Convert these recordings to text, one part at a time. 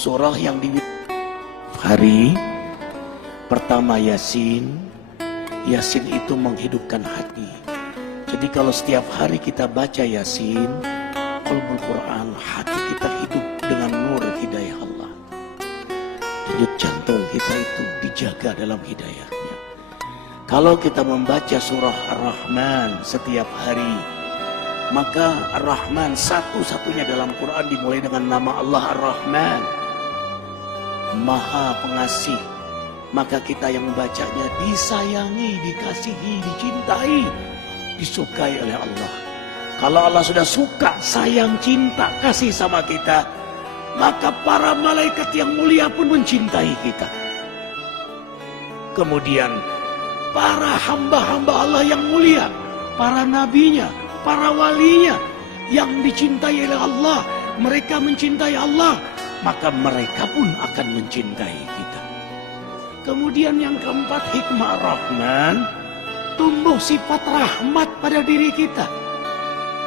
surah yang di hari pertama Yasin. Yasin itu menghidupkan hati. Jadi kalau setiap hari kita baca Yasin, qalbul Quran, hati kita hidup dengan nur hidayah Allah. Denyut jantung kita itu dijaga dalam hidayahnya. Kalau kita membaca surah Ar-Rahman setiap hari, maka Ar-Rahman satu-satunya dalam Quran dimulai dengan nama Allah Ar-Rahman, Maha Pengasih. Maka kita yang membacanya disayangi, dikasihi, dicintai, disukai oleh Allah. Kalau Allah sudah suka, sayang, cinta, kasih sama kita, maka para malaikat yang mulia pun mencintai kita. Kemudian para hamba-hamba Allah yang mulia, para nabinya, para walinya yang dicintai oleh Allah, mereka mencintai Allah, maka mereka pun akan mencintai kita. Kemudian yang keempat, hikmah Rahman, tumbuh sifat rahmat pada diri kita.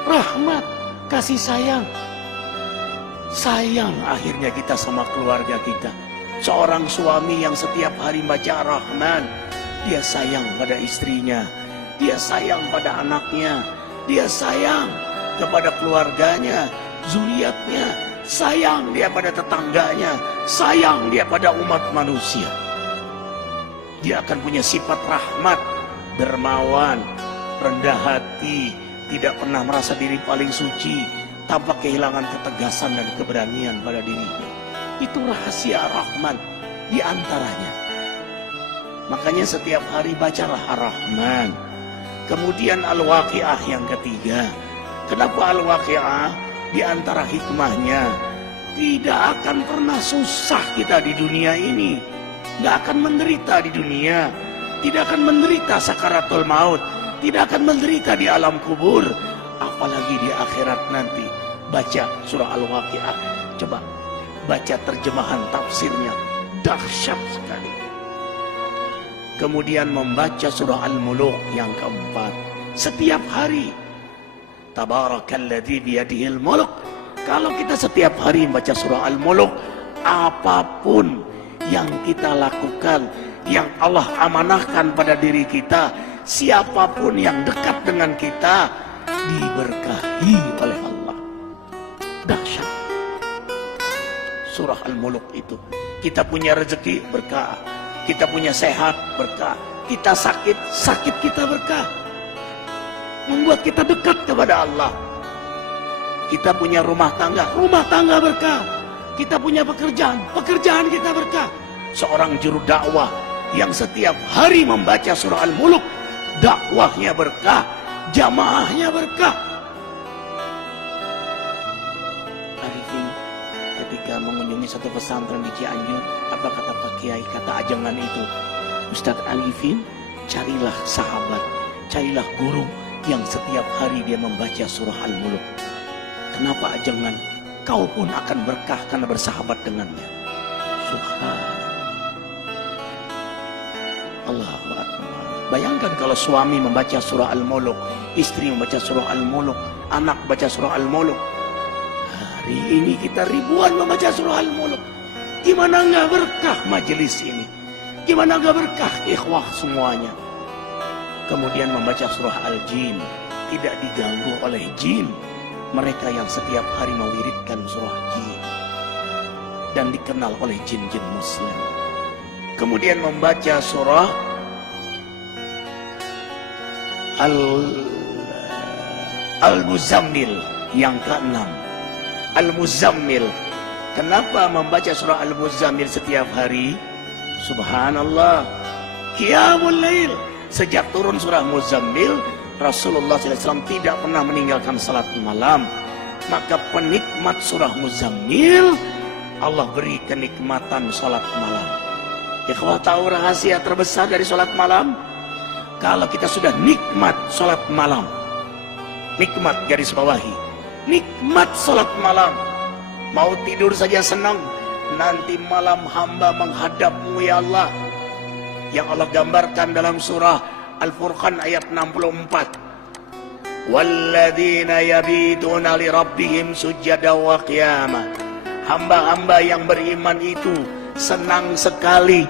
Rahmat, kasih sayang. Sayang akhirnya kita sama keluarga kita. Seorang suami yang setiap hari baca Rahman, dia sayang pada istrinya, dia sayang pada anaknya, dia sayang kepada keluarganya, zuriatnya, sayang dia pada tetangganya, sayang dia pada umat manusia. Dia akan punya sifat rahmat, dermawan, rendah hati, tidak pernah merasa diri paling suci, tanpa kehilangan ketegasan dan keberanian pada dirinya. Itu rahasia Rahman di antaranya. Makanya setiap hari bacalah Ar-Rahman. Kemudian Al-Waqi'ah yang ketiga. Kenapa Al-Waqi'ah? Di antara hikmahnya, tidak akan pernah susah kita di dunia ini. Nggak akan menderita di dunia, tidak akan menderita sakaratul maut, tidak akan menderita di alam kubur, apalagi di akhirat nanti. Baca surah Al-Waqi'ah, coba baca terjemahan tafsirnya, dahsyat sekali. Kemudian membaca surah Al-Muluk yang keempat setiap hari. Tabarakalladzi biyadihil muluk. Kalau kita setiap hari membaca surah Al-Muluk, apapun yang kita lakukan, yang Allah amanahkan pada diri kita, siapapun yang dekat dengan kita, diberkahi oleh Allah. Dahsyat surah Al-Muluk itu. Kita punya rezeki, berkah. Kita punya sehat, berkah. Kita sakit, sakit kita berkah. Membuat kita dekat kepada Allah. Kita punya rumah tangga berkah. Kita punya pekerjaan, pekerjaan kita berkah. Seorang juru dakwah yang setiap hari membaca surah Al-Muluk, dakwahnya berkah, jamaahnya berkah. Arifin ketika mengunjungi satu pesantren di Cianjur, apa kata Pak Kiai, kata ajengan itu, Ustadz Arifin, carilah sahabat, carilah guru yang setiap hari dia membaca surah Al-Muluk. Kenapa ajengan? Kau pun akan berkah karena bersahabat dengannya. Subhanallah. Allahu Akbar. Bayangkan kalau suami membaca surah Al-Muluk, istri membaca surah Al-Muluk, anak baca surah Al-Muluk. Hari ini kita ribuan membaca surah Al-Muluk. Gimana nggak berkah majelis ini? Gimana nggak berkah ikhwah semuanya? Kemudian membaca surah Al-Jin, tidak diganggu oleh jin. Mereka yang setiap hari mewiridkan surah jin dan dikenal oleh jin-jin muslim. Kemudian membaca surah Al-Muzammil yang ke-6. Al-Muzammil. Kenapa membaca surah Al-Muzammil setiap hari? Subhanallah. Qiyamul Lail. Sejak turun surah Muzammil, Rasulullah SAW tidak pernah meninggalkan salat malam. Maka penikmat surah Muzammil, Allah beri kenikmatan salat malam. Ikhwah, tahu rahasia terbesar dari salat malam? Kalau kita sudah nikmat salat malam, nikmat garis bawahi, nikmat salat malam, mau tidur saja senang, nanti malam hamba menghadapmu ya Allah. Yang Allah gambarkan dalam surah Al-Furqan ayat 64. Walladzina yabituna li rabbihim sujada wa qiyama. Hamba-hamba yang beriman itu senang sekali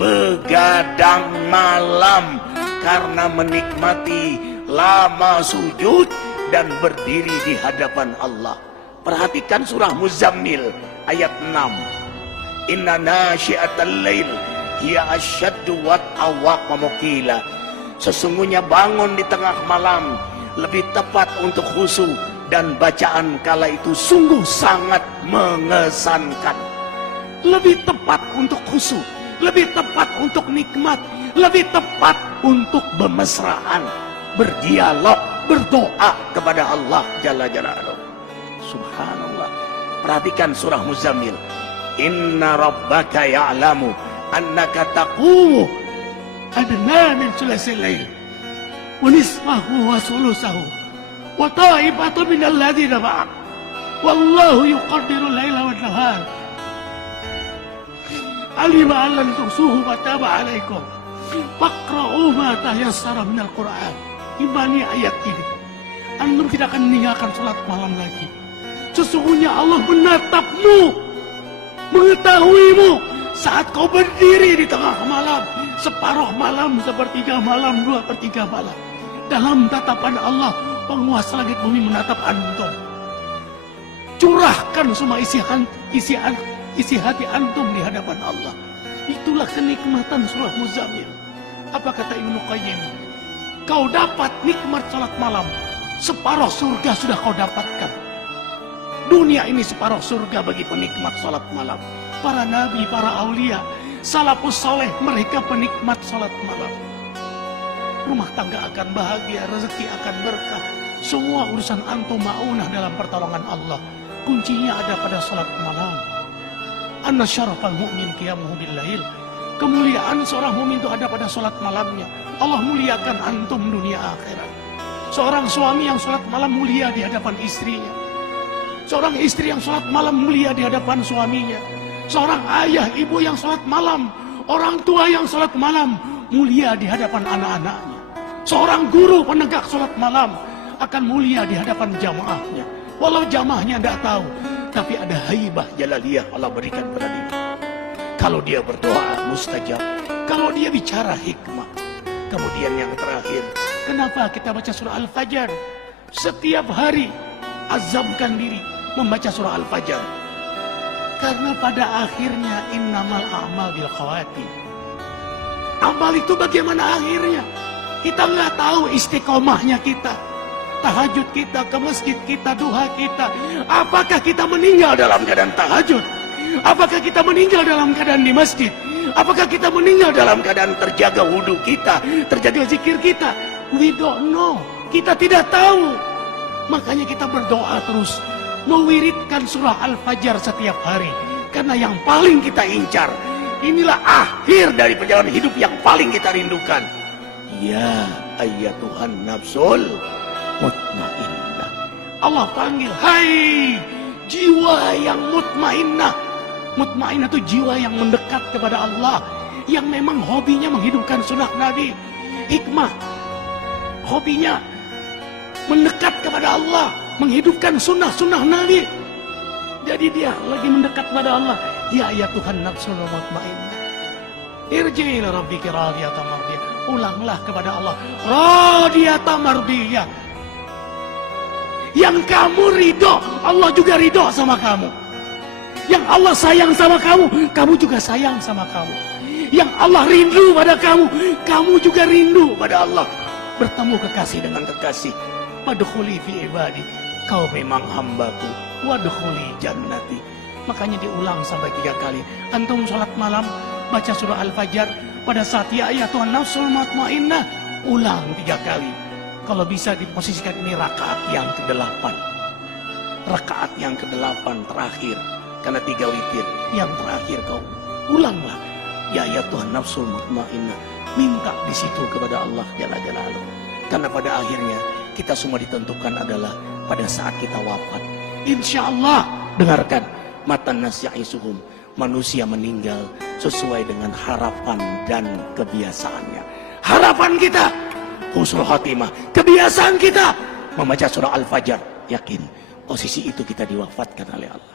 begadang malam karena menikmati lama sujud dan berdiri di hadapan Allah. Perhatikan surah Muzammil ayat 6. Inna nasyi'atal lail hiya asyaddu wat'a wa qila. Sesungguhnya bangun di tengah malam lebih tepat untuk khusyuk dan bacaan kala itu sungguh sangat mengesankan. Lebih tepat untuk khusyuk, lebih tepat untuk nikmat, lebih tepat untuk bermesraan, berdialog, berdoa kepada Allah Jalla Jalaluhu. Subhanallah. Perhatikan surah Muzammil. Inna rabbaka ya'lamu annaka taqumu adna min sulasil lail wa nisfahu wa sulusahu wa ta'ifatu min alladhina ma'ak wallahu yuqaddiru laila wa nahar alima allan tusuhu wa taba alaikum faqra'u ma tayassara minal Qur'an. Imani ayat ini, antum tidak akan meninggalkan salat malam lagi. Sesungguhnya Allah menatapmu, mengetahuimu saat kau berdiri di tengah malam, separuh malam, sepertiga malam, 2/3 malam. Dalam tatapan Allah, penguasa langit bumi menatap antum. Curahkan semua isi hati antum di hadapan Allah. Itulah kenikmatan surah Muzammil. Apa kata Ibnu Qayyim? Kau dapat nikmat salat malam, separuh surga sudah kau dapatkan. Dunia ini separuh surga bagi penikmat salat malam. Para nabi, para aulia, salafus saleh, mereka penikmat salat malam. Rumah tangga akan bahagia, rezeki akan berkah. Semua urusan antum ma'unah dalam pertolongan Allah. Kuncinya ada pada salat malam. Anna syarafal mu'min qiyamuhu bil-lail. Kemuliaan seorang mukmin itu ada pada salat malamnya. Allah muliakan antum dunia akhirat. Seorang suami yang salat malam mulia di hadapan istrinya. Seorang istri yang salat malam mulia di hadapan suaminya. Seorang ayah, ibu yang salat malam, orang tua yang salat malam mulia di hadapan anak-anaknya. Seorang guru penegak salat malam akan mulia di hadapan jamaahnya. Walau jamaahnya tidak tahu, tapi ada haibah jalaliyah Allah berikan pada dia. Kalau dia berdoa mustajab, kalau dia bicara hikmah. Kemudian yang terakhir, kenapa kita baca surah Al-Fajr? Setiap hari azamkan diri membaca surah Al-Fajr. Karena pada akhirnya innamal a'mal bil khawatim. Amal itu bagaimana akhirnya? Kita nggak tahu istiqomahnya kita. Tahajud kita, ke masjid kita, duha kita. Apakah kita meninggal dalam keadaan tahajud? Apakah kita meninggal dalam keadaan di masjid? Apakah kita meninggal dalam keadaan terjaga wudhu kita, terjaga zikir kita? We don't know. Kita tidak tahu. Makanya kita berdoa terus, mewiridkan surah Al-Fajr setiap hari. Karena yang paling kita incar, inilah akhir dari perjalanan hidup yang paling kita rindukan. Ya ayyatuhan nafsul mutmainnah. Allah panggil, hai jiwa yang mutmainnah. Mutmainnah itu jiwa yang mendekat kepada Allah, yang memang hobinya menghidupkan sunnah Nabi. Hikmah, hobinya mendekat kepada Allah, menghidupkan sunnah-sunnah Nabi. Jadi dia lagi mendekat kepada Allah. Ya Tuhan nafsul mutmainnah, irji ila rabbika radiyatan mardiyah. Ulanglah kepada Allah, radiyatan mardiyah. Yang kamu ridho, Allah juga ridho sama kamu. Yang Allah sayang sama kamu, kamu juga sayang sama kamu. Yang Allah rindu pada kamu, kamu juga rindu pada Allah. Bertemu kekasih dengan kekasih. Wadkhuli fi ibadi, kau memang hambaku. Wadkhuli jannati. Makanya diulang sampai 3 kali. Antum sholat malam, baca surah Al-Fajr. Pada saat ya Tuhan nafsul mutmainnah, ulang 3 kali. Kalau bisa diposisikan ini rakaat yang ke-8. Rakaat yang ke-8 terakhir. Karena 3 witir. Yang terakhir kau ulanglah. Ya Tuhan nafsul mutmainnah. Minta di situ kepada Allah Jalla Jalaluhu. Karena pada akhirnya kita semua ditentukan adalah pada saat kita wafat. Insya Allah, dengarkan. Matan nasya'isuhum. Manusia meninggal sesuai dengan harapan dan kebiasaannya. Harapan kita husnul khotimah. Kebiasaan kita membaca surah Al-Fajr. Yakin posisi itu kita diwafatkan oleh Allah.